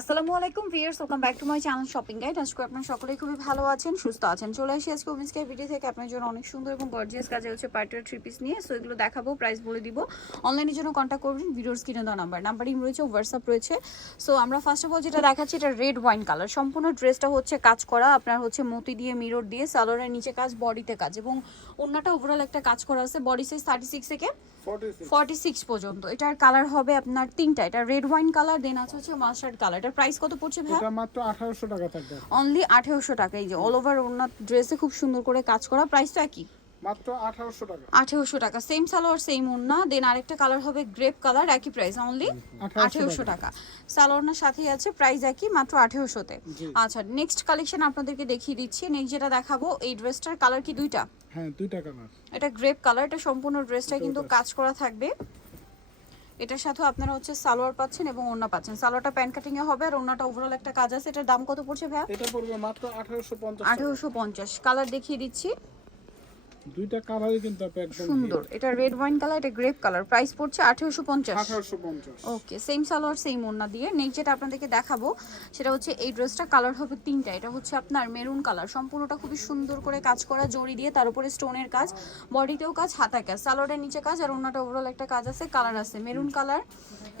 আসসালামু আলাইকুম viewers welcome back to my channel shopping guide. আজকে আপনারা সকলেই খুবই ভালো আছেন সুস্থ আছেন। চলে আসি আজকে কেয়ার ভিডিও থেকে। আপনার জন্য অনেক সুন্দর এবং গর্জিয়াস কাজে হচ্ছে পার্টির থ্রি পিস নিয়ে। সো এগুলো দেখাবো প্রাইস বলে দিব। অনলাইনের জন্য কন্ট্যাক্ট করবেন ভিডিওর স্ক্রিনে দেওয়া নাম্বার নাম্বারিং রয়েছে হোয়াটসঅ্যাপ রয়েছে। সো আমরা ফার্স্ট অফ অল যেটা দেখাচ্ছি এটা রেড ওয়াইন কালার সম্পূর্ণ ড্রেসটা হচ্ছে কাজ করা আপনার হচ্ছে মতি দিয়ে মিরর দিয়ে সালোয়ারের নিচে কাজ বডিতে কাজ। এবং অন্যটা ওভারঅল একটা কাজ করা আছে বডি সাইজ থার্টি সিক্স থেকে 46 ফর্টি সিক্স পর্যন্ত। এটার কালার হবে আপনার তিনটা। এটা রেড ওয়াইন কালার দেন আছে হচ্ছে মাস্টার্ড কালার এটার প্রাইস কত পড়ছে ভাই এটা মাত্র 1800 টাকা থাকবে। অনলি আঠেরোশো টাকা এই যে অল ওভার ওনার ড্রেসে খুব সুন্দর করে কাজ করা প্রাইস তো একই? মাত্র 1800 টাকা। আঠেরোশো টাকা সেম সালোয়ার সেম ওন্না দেন আরেকটা কালার হবে গ্রেপ কালার একই প্রাইস অনলি 1800 আঠেরোশো টাকা। সালোয়ারনার সাথেই আছে প্রাইস একই মাত্র আঠেরোশোতে। জি। আচ্ছা নেক্সট কালেকশন আপনাদেরকে দেখিয়ে দিচ্ছি নেক্সট যেটা দেখাবো এই ড্রেসটার কালার কি দুইটা? হ্যাঁ দুইটা কালার এটা গ্রেপ কালার এটা সম্পূর্ণ ড্রেসটা কিন্তু কাজ করা থাকবে। এটার সাথে আপনারা হচ্ছে সালোয়ার পাচ্ছেন এবং ওড়না পাচ্ছেন। সালোয়ারটা প্যান্ট কাটিং এ হবে আর ওড়নাটা ওভারঅল একটা কাজ আছে। এটার দাম কত পড়ছে ভাই এটা পড়বে মাত্র 1850 টাকা। আঠেরোশো পঞ্চাশ। কালার দেখিয়ে দিচ্ছি। দুইটা কালারই কিন্তু একদম সুন্দর। এটা রেড ওয়াইন কালার এটা গ্রেপ কালার প্রাইস পড়ছে আঠেরোশো পঞ্চাশ। 1850 ওকে সেম সালোয়ার সেম ওড়না দিয়ে। নেক্সট যেটা আপনাদেরকে দেখাবো সেটা হচ্ছে এই ড্রেসটা কালার হবে তিনটা। এটা হচ্ছে আপনার মেরুন কালার সম্পূর্ণটা খুবই সুন্দর করে কাজ করা জড়ি দিয়ে তার উপরে স্টোনের কাজ। বডিতেও কাজ হাতা কাজ। সালোয়ারের নিচে কাজ আর ওড়নাটা ওভারঅল একটা কাজ আছে কালার আছে। মেরুন কালার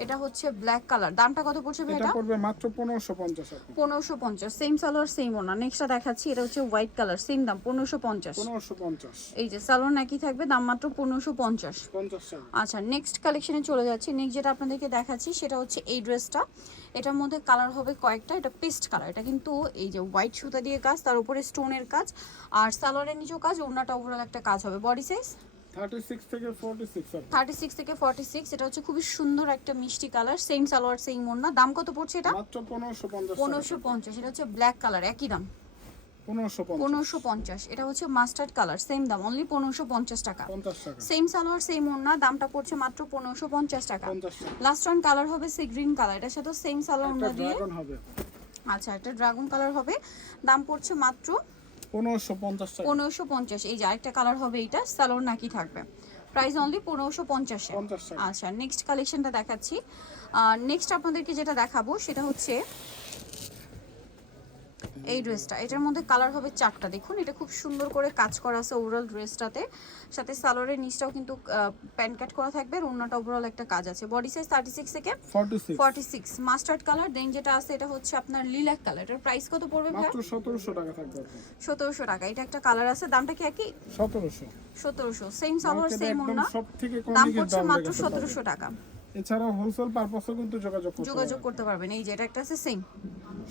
এটা হচ্ছে ব্ল্যাক কালার দামটা কত পড়ছে ভাই এটা পড়বে মাত্র 1550 আপনি পনেরোশো পঞ্চাশ। সেম সালোয়ার সেম ওড়না নেক্সটটা দেখাচ্ছি এটা হচ্ছে হোয়াইট কালার সেম দাম পনেরোশো পঞ্চাশ। 1550 এই যে সালোয়ার নাকি থাকবে দাম মাত্র পনেরোশো পঞ্চাশ। 50 আচ্ছা নেক্সট কালেকশনে চলে যাচ্ছি। নেক্সট যেটা আপনাদেরকে দেখাচ্ছি সেটা হচ্ছে এই ড্রেসটা এটার মধ্যে কালার হবে কয়েকটা এটা পেস্ট কালার এটা কিন্তু এই যে হোয়াইট সুতা দিয়ে কাজ তার উপরে স্টোনের কাজ। আর সালোয়ারের নিচেও কাজ ওড়নাটা ওভারঅল একটা কাজ হবে। বডি সাইজ 36 থেকে 46 আপনি থার্টি সিক্স থেকে ফর্টি সিক্স এটা হচ্ছে খুবই সুন্দর একটা মিষ্টি কালার সেম সালোয়ার সেম ওড়না। দাম কত পড়ছে এটা? মাত্র 1550 পনেরোশো পঞ্চাশ এটা হচ্ছে ব্ল্যাক কালার একই দাম। 1550 পনেরোশো পঞ্চাশ। এটা হচ্ছে মাস্টার্ড কালার সেম দাম অনলি পনেরোশো পঞ্চাশ টাকা। সেম সালোয়ার সেম ওড়না দামটা পড়ছে মাত্র পনেরোশো পঞ্চাশ টাকা। লাস্ট ওয়ান কালার হবে সি গ্রিন কালার এটার সাথে সেম সালোয়ার ওড়না দিয়ে। আচ্ছা এটা ড্রাগন কালার হবে। দাম পড়ছে মাত্র 1550 টাকা। পনেরোশো পঞ্চাশ। এই যে আরেকটা কালার হবে সালোয়ার নাকি থাকবে। প্রাইস অনলি পনেরোশো পঞ্চাশে আচ্ছা নেক্সট কালেকশনটা দেখাচ্ছি। নেক্সট আপনাদেরকে যেটা দেখাবো সেটা হচ্ছে এই ড্রেসটা এটার মধ্যে কালার হবে চারটা। দেখুন এটা খুব সুন্দর করে কাজ করা আছে ওভারঅল ড্রেসটাতে সাথে সালোয়ারের নিচটাও কিন্তু প্যান্ট কাট করা থাকবে আর ওভারঅল একটা কাজ আছে। বডি সাইজ থার্টি সিক্স থেকে 46 forty six mustard colour then যেটা আছে এটা হচ্ছে আপনার লিলাক কালার এটার প্রাইস কত পড়বে ভাই? মাত্র 1700 টাকা থাকবে সতেরোশো টাকা। এটা একটা কালার আছে। দামটা কি একই? 1700 সতেরোশো। সেম সালোয়ার সেম কম দাম পড়ছে মাত্র সতেরোশো টাকা। এছাড়াও হোলসেল পারপাসও কিন্তু যোগাযোগ করতে যোগাযোগ করতে পারবেন। এই যে এটা একটা আছে সেম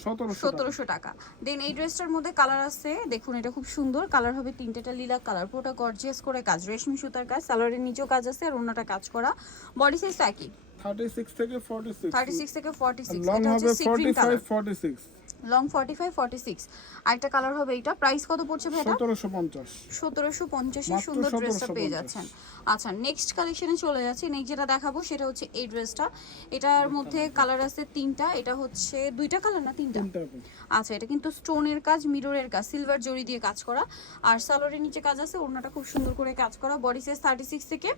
সতেরোশো টাকা। দেন এই ড্রেসটার মধ্যে কালার আছে দেখুন এটা খুব সুন্দর। কালার হবে তিনটেটা লীলা কালার পুরোটা গর্জিয়াস করে কাজ। রেশমি সুতার কাজ সালোয়ারের নিচেও কাজ আছে আর অন্যটা কাজ করা। বডি সাইজ একই। থার্টি সিক্স থেকে ফর্টি সিক্স থার্টি সিক্স থেকে ফর্টি সিক্স লং এটা হবে হচ্ছে sea green colour long forty five forty six আরেকটা কালার হবে এটা প্রাইস কত পড়ছে ভাই এটা সতেরোশো পঞ্চাশ। সতেরোশো পঞ্চাশে সুন্দর ড্রেসটা পেয়ে যাচ্ছেন। আচ্ছা নেক্সট কালেকশনে চলে যাচ্ছি। নেক্সট যেটা দেখাবো সেটা হচ্ছে এই ড্রেসটা এটার মধ্যে কালার আছে তিনটা। এটা হচ্ছে দুইটা কালার না তিনটা? আচ্ছা এটা কিন্তু স্টোনের কাজ মিররের কাজ সিলভার জড়ি দিয়ে কাজ করা। আর সালোয়ারের নিচে কাজ আছে ওড়নাটা খুব সুন্দর করে কাজ করা। বডি সাইজ থার্টি সিক্স থেকে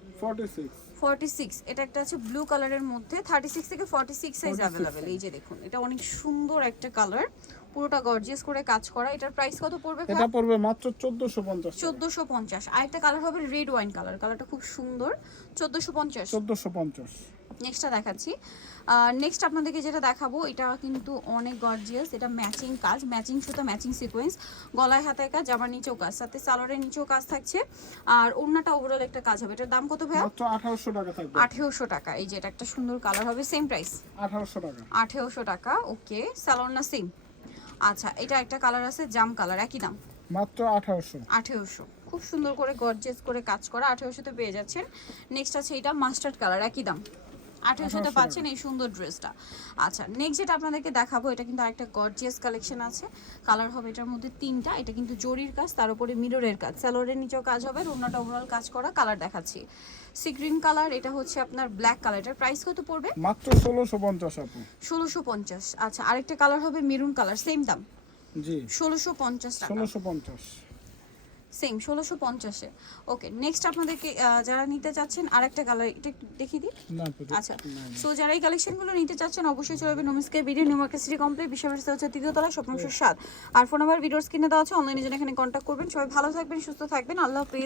ফর্টি সিক্স এটা একটা আছে ব্লু কালারের মধ্যে। থার্টি সিক্স থেকে ফর্টি সিক্স সাইজ অ্যাভেলেবেল এই যে দেখুন এটা অনেক সুন্দর একটা কালার পুরোটা গর্জিয়াস করে কাজ করা। এটার প্রাইস কত পড়বে এটা পড়বে মাত্র চোদ্দশো পঞ্চাশ চোদ্দোশো পঞ্চাশ। আরেকটা কালার হবে রেড ওয়াইন কালার কালারটা খুব সুন্দর। চোদ্দোশো পঞ্চাশ। চোদ্দশো পঞ্চাশ। নেক্সটটা দেখাচ্ছি। নেক্সট আপনাদেরকে যেটা দেখাবো এটা কিন্তু অনেক গর্জিয়াস এটা ম্যাচিং কাজ ম্যাচিং সুতো ম্যাচিং সিকোয়েন্স গলায় হাতায় কাজ জামার নিচেও কাজ সাথে সালোয়ারের নিচেও কাজ থাকছে। আর ওড়নাটা ওভারঅল একটা কাজ হবে। এটার দাম কত মাত্র আঠারোশো টাকা থাকবে। আঠেরোশো টাকা। এই যে এটা একটা সুন্দর কালার হবে সেম প্রাইস আঠারোশো টাকা। আঠেরোশো টাকা ওকে সালোয়ার না সেম আচ্ছা এটা একটা কালার আছে জাম কালার একই দাম? মাত্র আঠারোশো। আঠেরোশো। খুব সুন্দর করে গর্জেস করে কাজ করা আঠেরোশোতে পেয়ে যাচ্ছেন। নেক্সট আছে এটা মাস্টার্ড কালার একই দাম। আঠেরোশোতে 1800 পাচ্ছেন এই সুন্দর ড্রেসটা আচ্ছা নেক্সট যেটা আপনাদেরকে দেখাবো এটা কিন্তু আরেকটা গর্জিয়াস কালেকশন আছে। কালার হবে এটার মধ্যে তিনটা এটা কিন্তু জরির কাজ তার উপরে মিররের কাজ। স্যালোয়ারের নিচেও কাজ হবে রোনাটা ওভারঅল কাজ করা কালার দেখাচ্ছি। সি গ্রিন কালার এটা হচ্ছে আপনার ব্ল্যাক কালার এটার প্রাইস কত পড়বে? মাত্র ষোলোশো পঞ্চাশ ষোলোশো পঞ্চাশ আচ্ছা আরেকটা কালার হবে মেরুন কালার সেম দাম? জি। ষোলোশো পঞ্চাশ ষোলোশো পঞ্চাশ। সেম ষোলোশো পঞ্চাশে। ওকে নেক্সট আপনাদেরকে যারা নিতে চাচ্ছেন আর একটা কালার এটা দেখিয়ে দিই? আচ্ছা সো যারা এই কালেকশনগুলো নিতে চাচ্ছেন অবশ্যই চলবে যাবেন নমিস্কে video new market city complex Visva Bharati হচ্ছে তৃতীয়তলা স্বপ্নশো সাত। আর ফোন নাম্বার ভিডিওর স্ক্রিনে দেওয়া আছে অনলাইনে যেন এখানে কন্ট্যাক্ট করবেন। সবাই ভালো থাকবেন সুস্থ থাকবেন। আল্লাহ